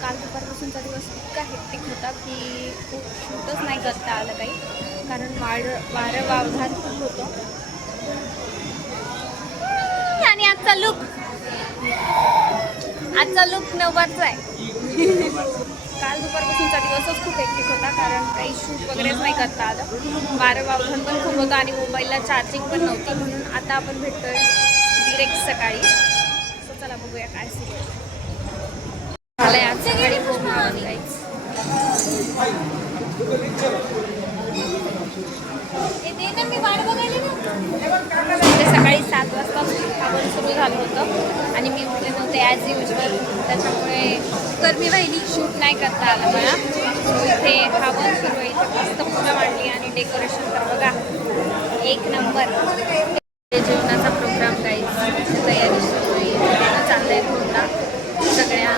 काल दुपारपासूनचा दिवस इतका हेक्टिक होता की खूप शूटच नाही करता आलं काही, कारण वारं वावधान खूप होतं. आणि आजचा लुक नववारचा आहे. काल दुपारपासूनचा दिवसच खूप हेक्टिक होता, कारण काही शूट वगैरेच नाही करता आलं. वारं वावधान पण खूप होतं आणि मोबाईलला चार्जिंग पण नव्हती, म्हणून आता आपण भेटतोय डिरेक्ट सकाळी. सो चला बघूया काय सुरू झालंय आज सकाळी. सकाळी 7 वाजता आपण सुरू झालं होतं आणि मी उठले नव्हते ॲज युजल, त्याच्यामुळे गरमी राहिली, शूट नाही करता आलं मला. इथे हवन सुरू आहे, इथे मस्त फुलं मांडली आणि डेकोरेशन तर बघा एक नंबर. जेवणाचा प्रोग्राम काही तयारी सुरू आहे, चाललंय धोंडा सगळ्या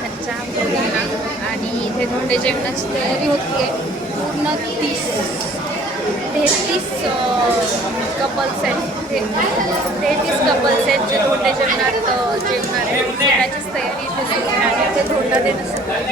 ह्यांच्या मुलींना, आणि इथे धोंडे जेवणाची तयारी होती आहे. पूर्ण 33 कपल्स आहेत, 33 कपल्स आहेत जे धोंडे जेवणात जेवणार आहेत. त्याचीच तयारी इथे सुरू आहे आणि इथे धोंडा देणं सुरू आहे.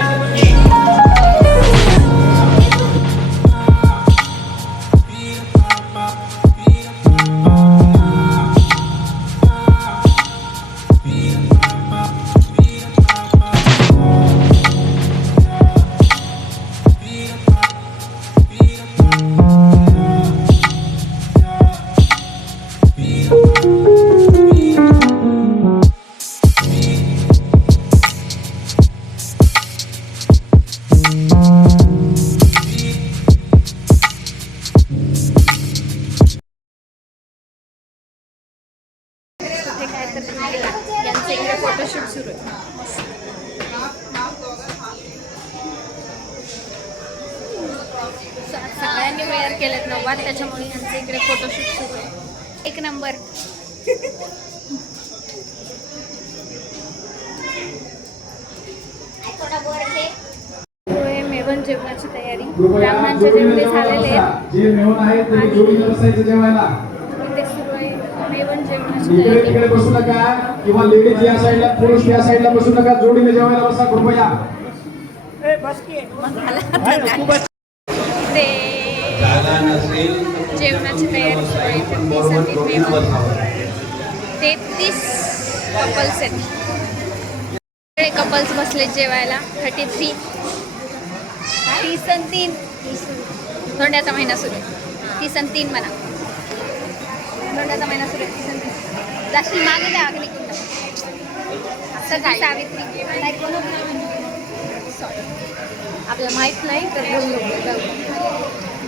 यांचे इकडे फोटोशूट सुरू आहे. सगळ्यांनी वेअर केलेत नववार, त्याच्यामुळे यांचे इकडे फोटोशूट सुरू आहे. एक नंबर. मेवण जेवणाची तयारी, ब्राह्मणांचे जेवणे झालेले आहेत आणि इथे सुरू जेवण जेवणाची इकडे तयारी. तिकडे बसू नका किंवा लेडीज या साईडला पुरुष या साईडला बसू नका जोडीने जेवायला बसा कृपया ते जेवणाची तयारी सुरू आहे. 33 कपल्स आहेत. कपल्स बसले जेवायला. 33 3 धोंड्याचा महिना सुरू आहे. 3 म्हणा. धोंड्याचा महिना सुरू आहे. 3 जाशील मागे द्या अग्निकुंड. सावित्री सॉरी आपल्याला माहीत नाही तर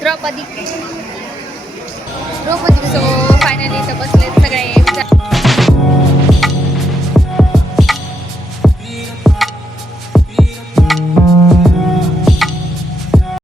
द्रौपदी सो फायनली